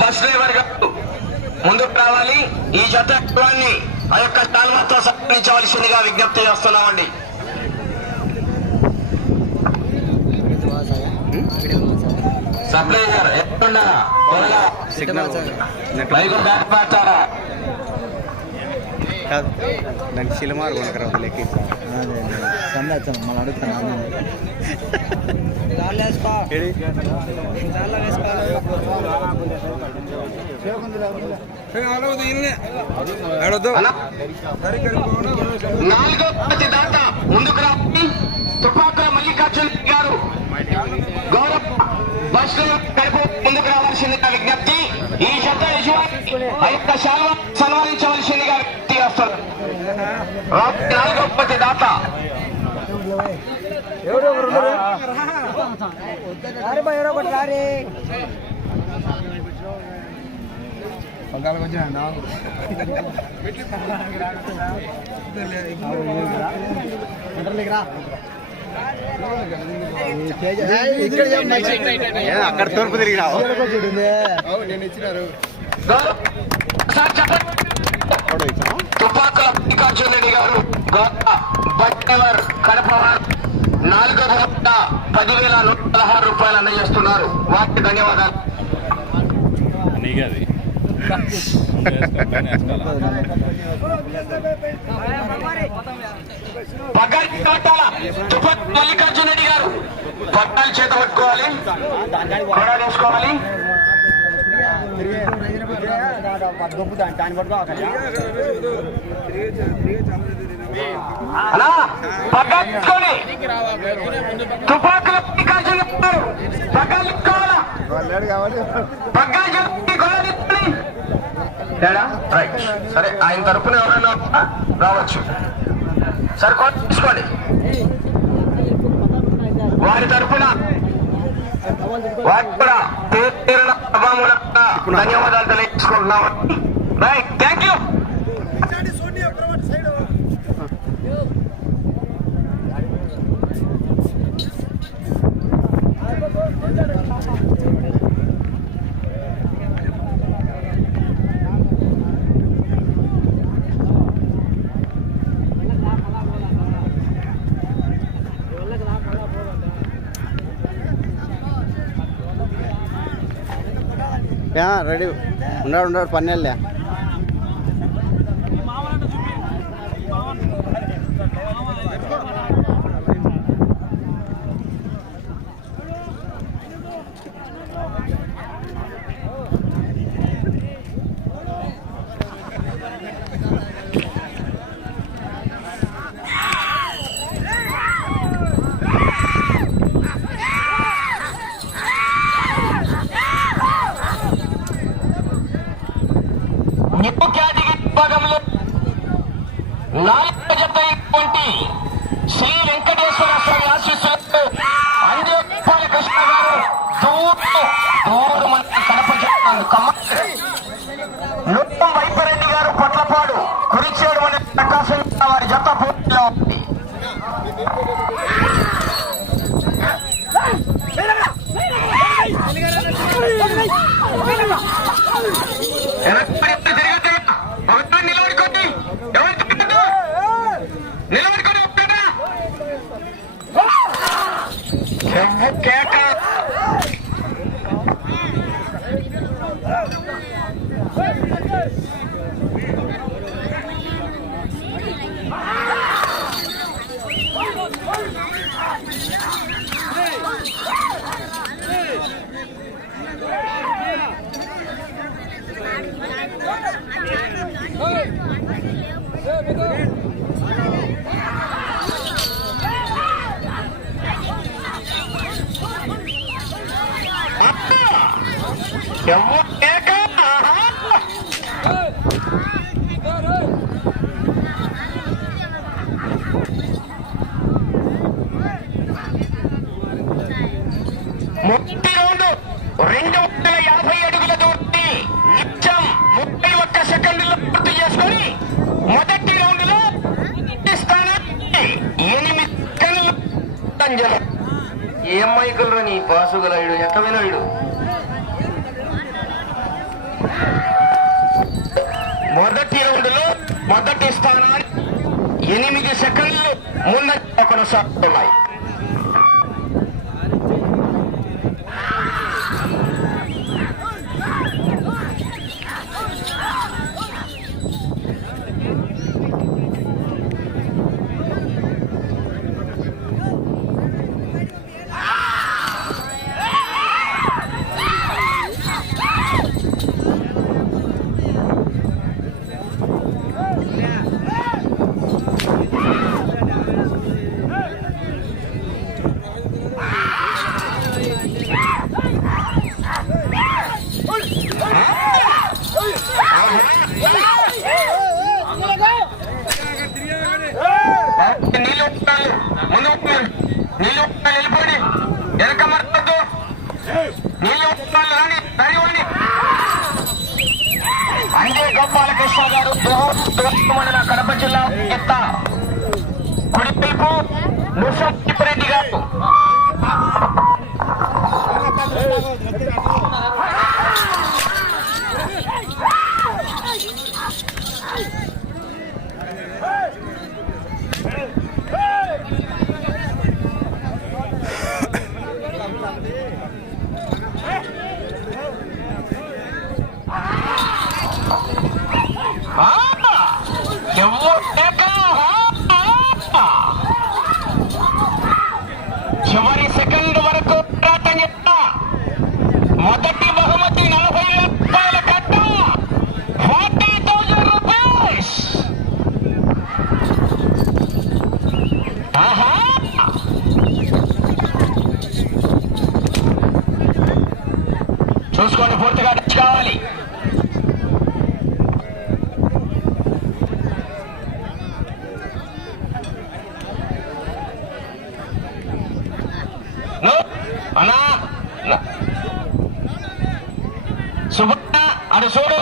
Bus driver గారు ముందుకు రావాలి. ఈ జత ఎత్తువాన్ని ఆ యొక్క తాల్మతో సత్కరించవలసిందిగా విజ్ఞప్తి చేస్తున్నామండి. సప్లై గారు ఎక్కడ సిగ్నల్ దానికి సినిమారు కొనకరా సందాచం మళ్ళీ అడుగుతాను నాలుగో ముందుకు తుపాకుల మల్లికార్జున గారు గౌరవ బస్ ముందుకు రావాల్సిందిగా విజ్ఞప్తి ఈ శబ్ద యజమాని ఆ యొక్క శాల్వ నాలుగో పది దాట ఏ, అక్కడ తూర్పు తిరిగినావు. ఎవడో ఇచ్చావు? తుపాకుల మల్లికార్జున రెడ్డి గారు డ్రైవర్ కడప నాలుగో వద్ద పదివేల నూట పదహారు రూపాయలు అందజేస్తున్నారు. వారికి ధన్యవాదాలు. కట్టాల తుపాకు మల్లికార్జున రెడ్డి గారు పట్టాలు చేత పట్టుకోవాలి కూడా తీసుకోవాలి రైట్. సరే ఆయన తరపున ఎవరైనా రావచ్చు. సరే తీసుకోండి. వారి తరపున వారి కూడా ధన్యవాదాలు తెలియజేసుకుంటున్నాం. Right thank you ready. ఉన్నాడు ఉన్నాడు పన్నెళ్ళే. ముందంజలో కొనసాగుతున్నాయి నో అన్నా అటు చూడు.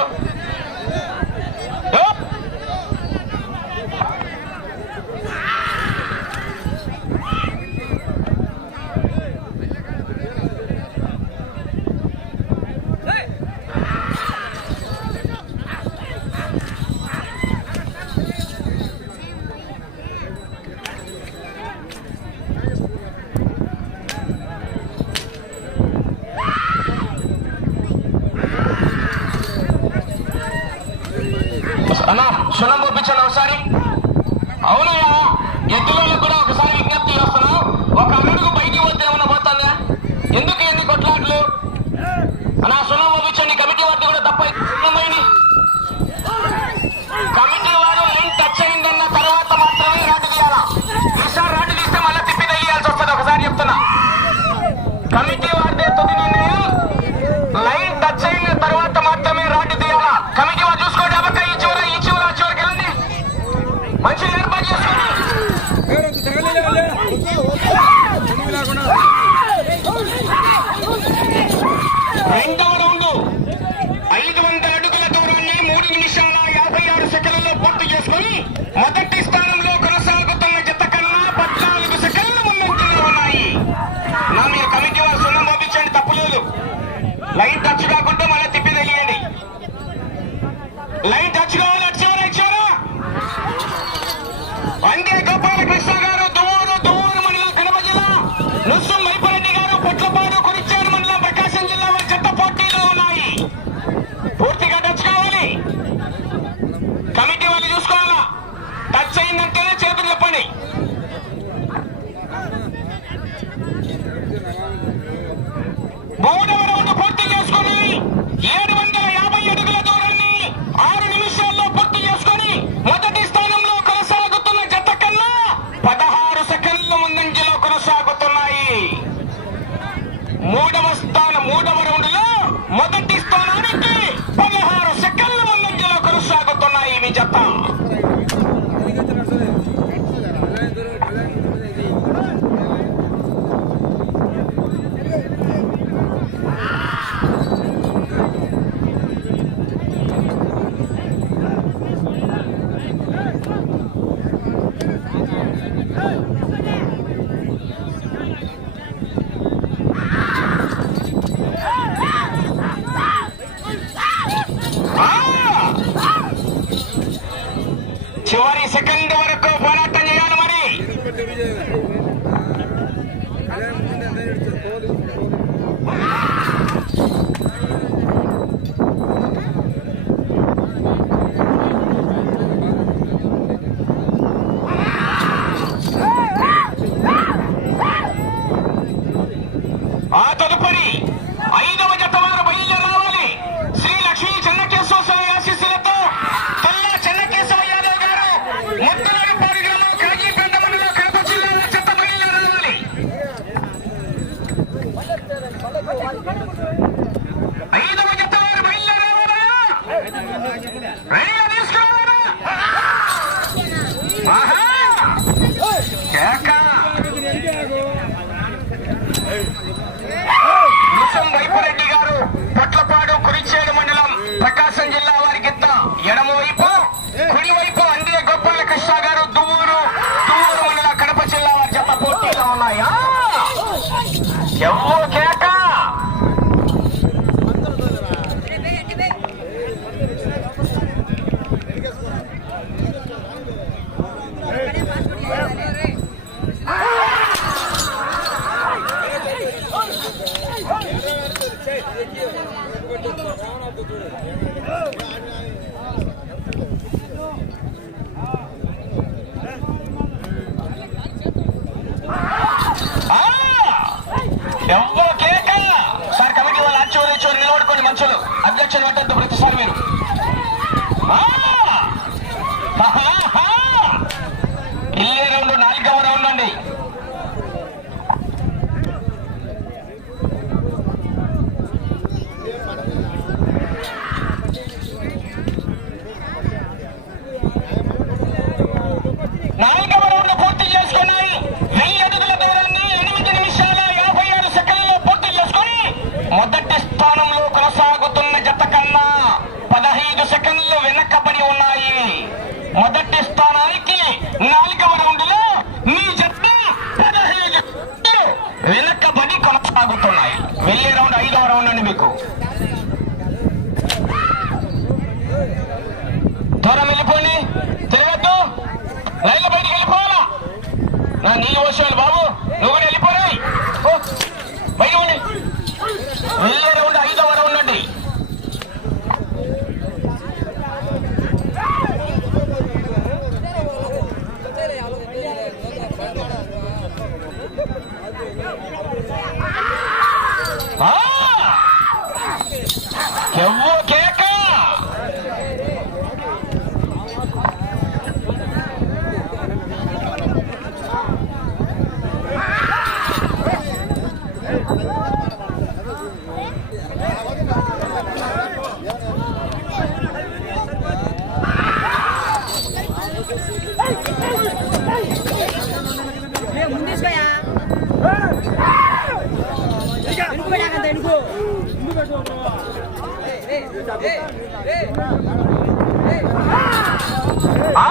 ఆ!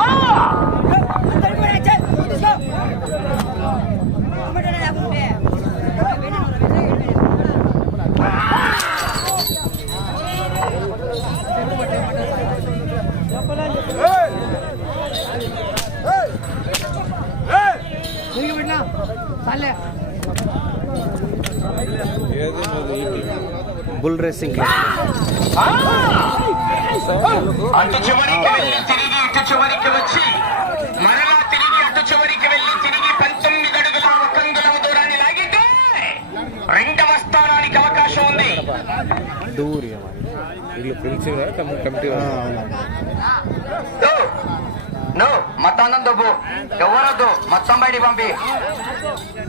అంత బుల్ రేసింగ్ క్లబ్ ఆ! అటు చివరికి వెళ్ళి తిరిగి ఇటు చివరికి వచ్చి మరలా తిరిగి అటు చివరికి వెళ్ళి తిరిగి పంతొమ్మిది అడుగుల దూరాన్ని లాగితే రెండవ స్థానానికి అవకాశం ఉంది. దూరి వీళ్ళు పిలిచిరా కమిటీ దో, నో మొత్తం దుబ్బు. ఎవరొద్దు మొత్తం బయటికి పంపి.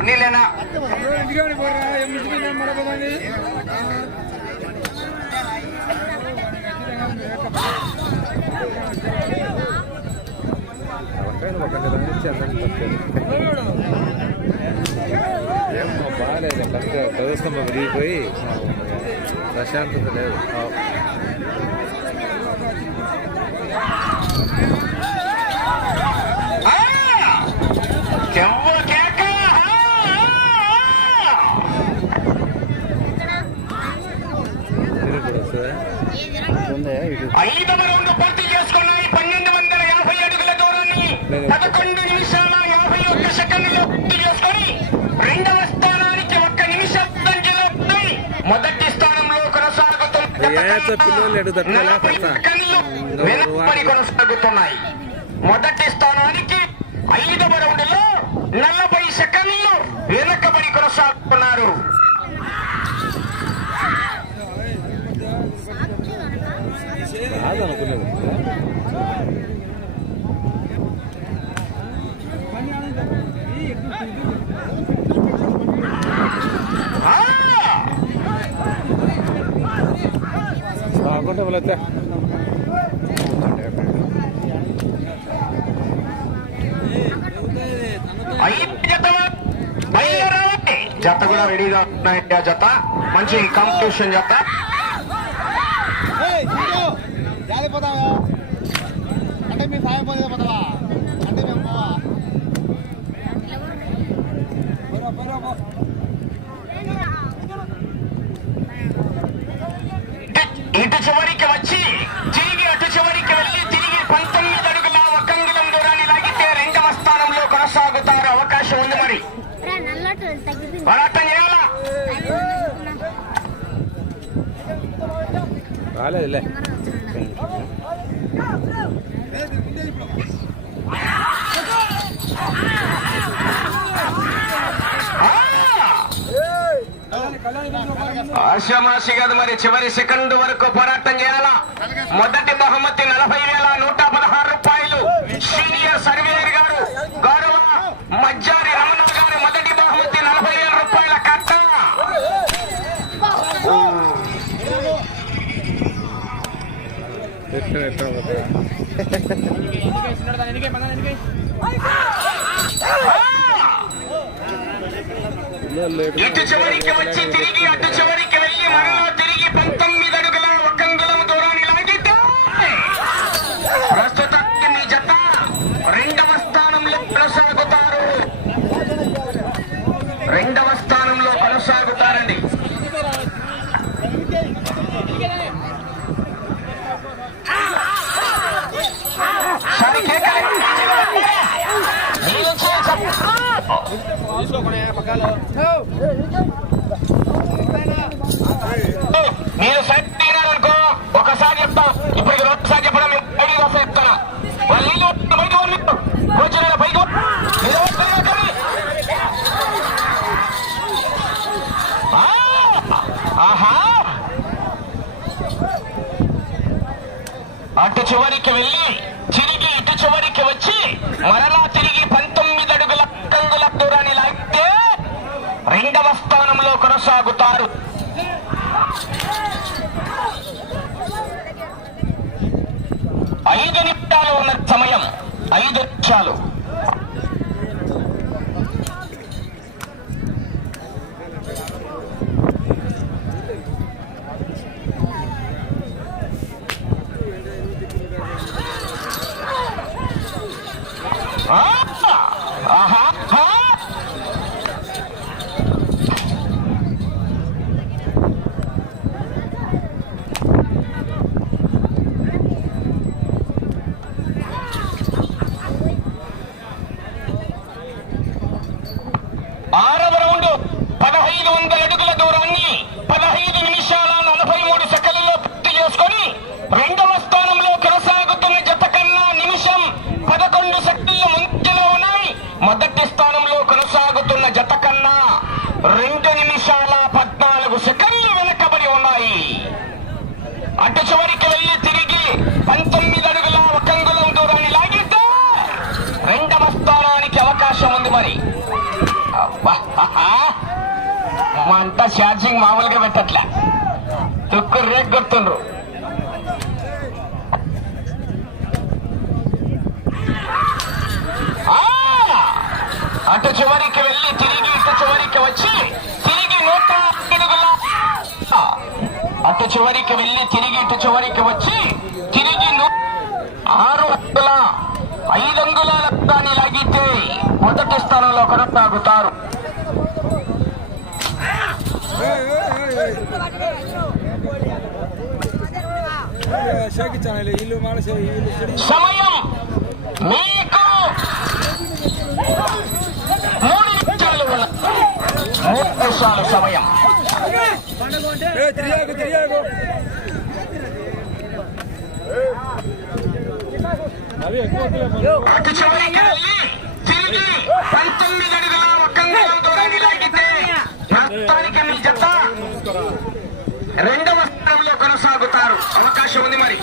నీళ్ళేనా ఏమో బాగాలేదు కరెక్ట్గా చదువుస్తాం విరిగిపోయి ప్రశాంతత లేదు ఆ! ఐదవ రౌండ్ పూర్తి చేసుకున్నాయి. పన్నెండు వందల యాభై అడుగుల దూరాన్ని పదకొండు నిమిషాల యాభై ఒక్క సెకండ్లో పూర్తి చేసుకొని రెండవ స్థానానికి ఒక్క నిమిషం ఉన్నాయి. మొదటి స్థానంలో కొనసాగుతున్నాయి. మొదటి స్థానానికి ఐదవ రౌండ్లో నలభై సెకండ్లు వెనకబడి కొనసాగుతున్నారు కాదు అనుకునేది ఆ! బాగుంటే వాళ్ళైతే ఐదు జతలు బయలుదేరాలి. జత కూడా రెడీగా ఉన్నాయి ఆ జత మంచి కాంపిటీషన్ జత జారిపోతావా అంటే మీ సాయం పోతే పోతావా అంటే మేము పోవా ఇటు- ఇటు చివరికి వచ్చి తిరిగి అటు చివరికి వెళ్ళి తిరిగి పంతొమ్మిది అడుగుల ఒక అంగుళం దూరాన్ని లాగితే రెండవ స్థానంలో కొనసాగుతారు అవకాశం ఉంది మరి. రా నల్లటి తగ్గిపోయింది. పోరాటం చేయాలా? తీసుకున్నా. ఆశామాషి కాదు మరి చివరి సెకండ్ వరకు పోరాటం చేయాలా? మొదటి బహుమతి నలభై వేల నూట పదహారు రూపాయలు. సీనియర్ సర్వేయర్ గారు గౌరవ మజ్జారి రమణ గారు మొదటి బహుమతి నలభై వేల రూపాయల కట్ట. ఎట్లా ఎట్లా పోతాయి? పిల్లలు లేటు ఇటు చివరికి వచ్చి తిరిగి అటు చివరికి వెళ్ళి మరలా తిరిగి పంతొమ్మిది అడుగుల ఒక అంగుళం దూరాన్ని లాగితే ప్రస్తుతానికి మీ జత రెండవ స్థానంలో కొనసాగుతారు రెండవ స్థానంలో కొనసాగుతారండి సరే, కేకలు. మీరు చెప్ప- మీరు సైడ్ తీరాలనుకో ఒకసారి చెప్తా ఇప్పుడు రెండుసారి చెప్పడం మేము ఐదు వస్తా చెప్తాను వాళ్ళు నీళ్ళు పట్టుకొని బయట వాళ్ళు వచ్చిన వాళ్ళు బయట వాళ్ళు. ఇది వస్తాయి కదా కానీ. ఆ! ఆహా అటు చివరికి వెళ్ళి తిరిగి ఇటు చివరికి వచ్చి మరలా తిరిగి పంతొమ్మిది అడుగుల కంగుల దూరాన్ని లాగితే రెండవ స్థానంలో కొనసాగుతారు ఐదు నిమిషాలు ఉన్న సమయం ఐదు నిమిషాలు ఆ! ఆహా! ఆ! ఆరవ రౌండ్ పదహైదు వందల అడుగుల దూరాన్ని పదహైదు నిమిషాల నలభై మూడు సెకండ్లలో పూర్తి చేసుకొని రెండవ స్థానంలో కొనసాగుతున్న జత కన్నా నిమిషం పదకొండు సెకండ్లు ముందులో ఉన్నాయి మొదటి స్థానంలో కొనసాగుతున్న జత కన్నా రెండు నిమిషాల పద్నాలుగు సెకండ్లు వెనకబడి ఉన్నాయి. అటు చివరికి వెళ్ళి తిరిగి పంతొమ్మిది అడుగుల ఒక అంగుళం దూరాన్ని లాగితే రెండవ స్థానానికి అవకాశం ఉంది మరి. మా అంతా ఛార్జింగ్ మామూలుగా పెట్టట్లే. తుక్కు రేగ్గొడుతుండ్రు కొడుతుండ్రు ఆ! అటు చివరికి వెళ్ళి తిరిగి ఇటు చివరికి వచ్చి తిరిగి నూట! అటు చివరికి వెళ్ళి తిరిగి ఇటు చివరికి వచ్చి తిరిగి ఆరు అడుగుల ఐదు అంగుళాల దాన్ని లాగితే మొదటి స్థానంలో కొనసాగుతారు సమయం మీకు మూడు నిమిషాలు ఉన్న మూడు నిమిషాలు సమయం. అటు చివరికి వెళ్ళి తిరిగి పంతొమ్మిది అడుగుల ఒక్క దూరాన్ని లాగితే మొత్తానికి మీ జత రెండవ స్థానంలో కొనసాగుతారు అవకాశం ఉంది మరి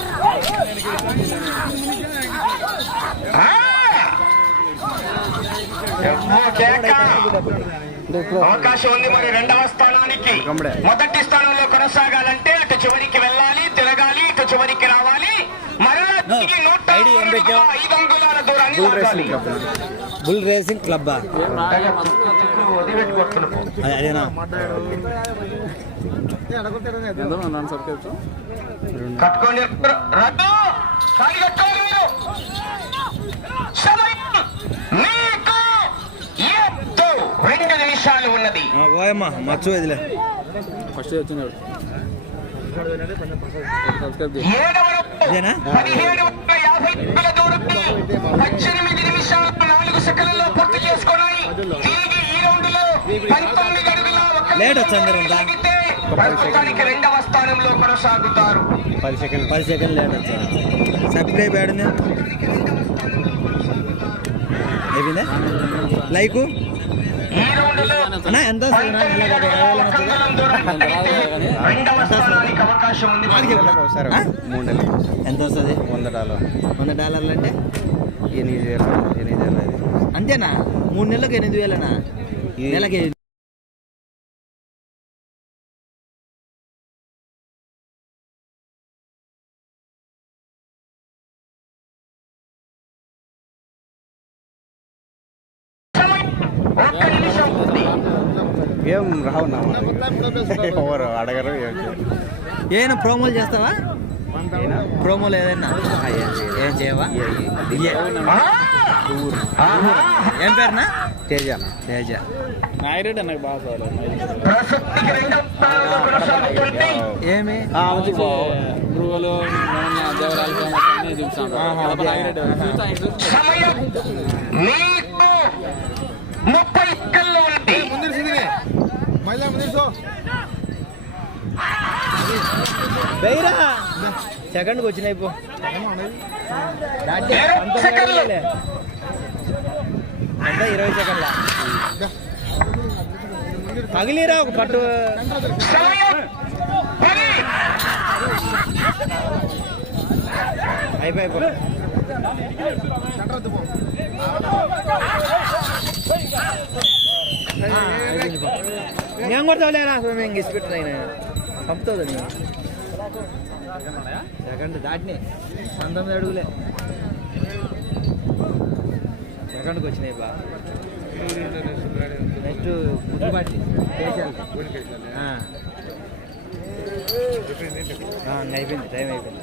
కేక. అవకాశం ఉంది మరి రెండవ స్థానానికి. మొదటి స్థానంలో కొనసాగాలంటే అటు చివరికి వెళ్ళాలి తిరగాలి ఇటు చివరికి రావాలి. మరలా నూట ఐదు అంగుళాల దూరాన్ని. Bull racing club. అదేనా? కట్టుకోండి. రద్దు కాలి కట్టుకోండి మీరు సమయం మీకు ఎత్తు రెండు నిమిషాలు ఉన్నది? పదిహేడు వందల యాభై అడుగుల దూరాన్ని పద్దెనిమిది నిమిషాల నాలుగు సెకండ్లలో పూర్తి చేసుకున్నాయి. తిరిగి ఈ రౌండ్లో పంతొమ్మిది అడుగుల ఒక లేట్ వచ్చింది రంగా. లాగితే ప్రస్తుతానికి రెండవ స్థానంలో కొనసాగుతారు. పది సెకండ్ పది సెకండ్ లేట్ సబ్స్క్రైబ్ ఆడింది లైక్. ఈ రౌండ్లో రెండవ స్థానానికి అవకాశం ఉంది. ఆ? ఎంత వస్తుంది? వంద డాలర్ వంద డాలర్లు అంటే? ఎనిమిది వేలు ఎనిమిది వేలు. అంతేనా? మూడు నెలలకు ఎనిమిది వేలనా? నెలకి రావు నా ఎవరు అడగరు. ఏమైనా ప్రోమోలు చేస్తావా? ప్రోమోలు ఏదైనా? ఏం చేయవా? ఏ. ఏం. పేరునా? తేజ. తేజ. నాయరెడ్డి బాగా ఏమి? గురువులు దేవరాలు చూస్తాను ముప్పై వెయ్యిరా సెకండ్కి వచ్చినాయి పో. ఎంత ఇరవై సెకండ్ల పగిలిరా ఒక పట్టు అయిపోయి పో. నేను కూడా తోలేరా స్విమ్మింగ్ ఇసిపెట్టు ఆయన పంపుతుంది సెకండ్ దాటిని పంతొమ్మిది అడుగులే సెకండ్కి వచ్చినాయి బా నెక్స్ట్ ముద్దుబాటి అయిపోయింది టైం అయిపోయింది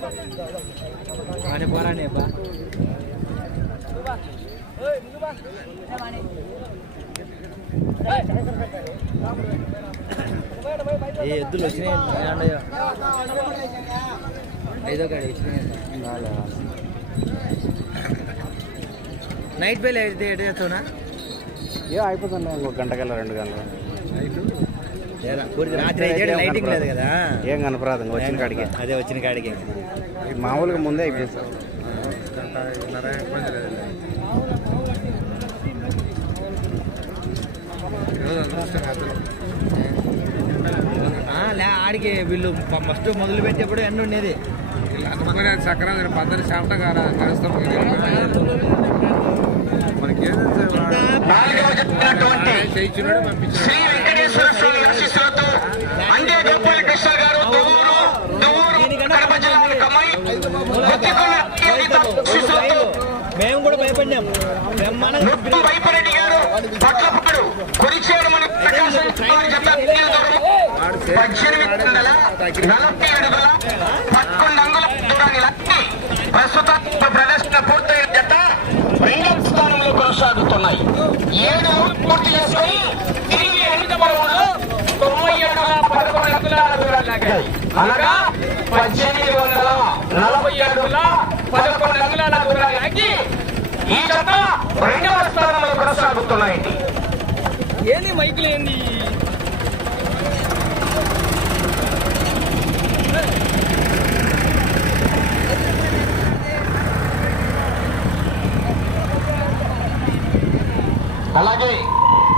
కానీ పోరానే బా ఏ ఎద్దులు వచ్చినాయి? ఐదో కాడ నైట్ బెల్ అయితే ఎటు చేస్తావునా? ఏ అయిపోతుంది ఇంకో గంట కల్లా రెండు గంటలు. లేదా లైటింగ్ కదా? ఏం కనపరాదు వచ్చిన కాడికి. అదే వచ్చిన కాడికి. మామూలుగా ముందే అయిపోయింది లే ఆడికి వీళ్ళు ఫస్ట్ మొదలు పెట్టేప్పుడు ఎండ ఉండేది? చక్రం పద్దరి శాంత కలుస్తాం. మనకి పంపించాడు మేము కూడా వైపరెడ్డి గారు పట్లపాడు కురిచేరు ప్రకాశం పద్దెనిమిది వందల నలభై అడుగుల పదకొండు అంగుల దూరాన్ని లక్కి ప్రస్తుత ప్రదర్శన పూర్తయిన జత రెండవ స్థానంలో కొనసాగుతున్నాయి. ఏడు పూర్తి చేసుకొని తిరిగి ఎనిమిదవ తొంభై అడుగుల పదకొండు అంగుళాల దూరాన్ని అనగా పద్దెనిమిది వందల నలభై అడుగుల పదకొండు అంగుల దూరాన్ని ఈ జత రెండవ స్థానంలో కొనసాగుతున్నాయండి ఏంది మైకులు ఏంది? అలాగే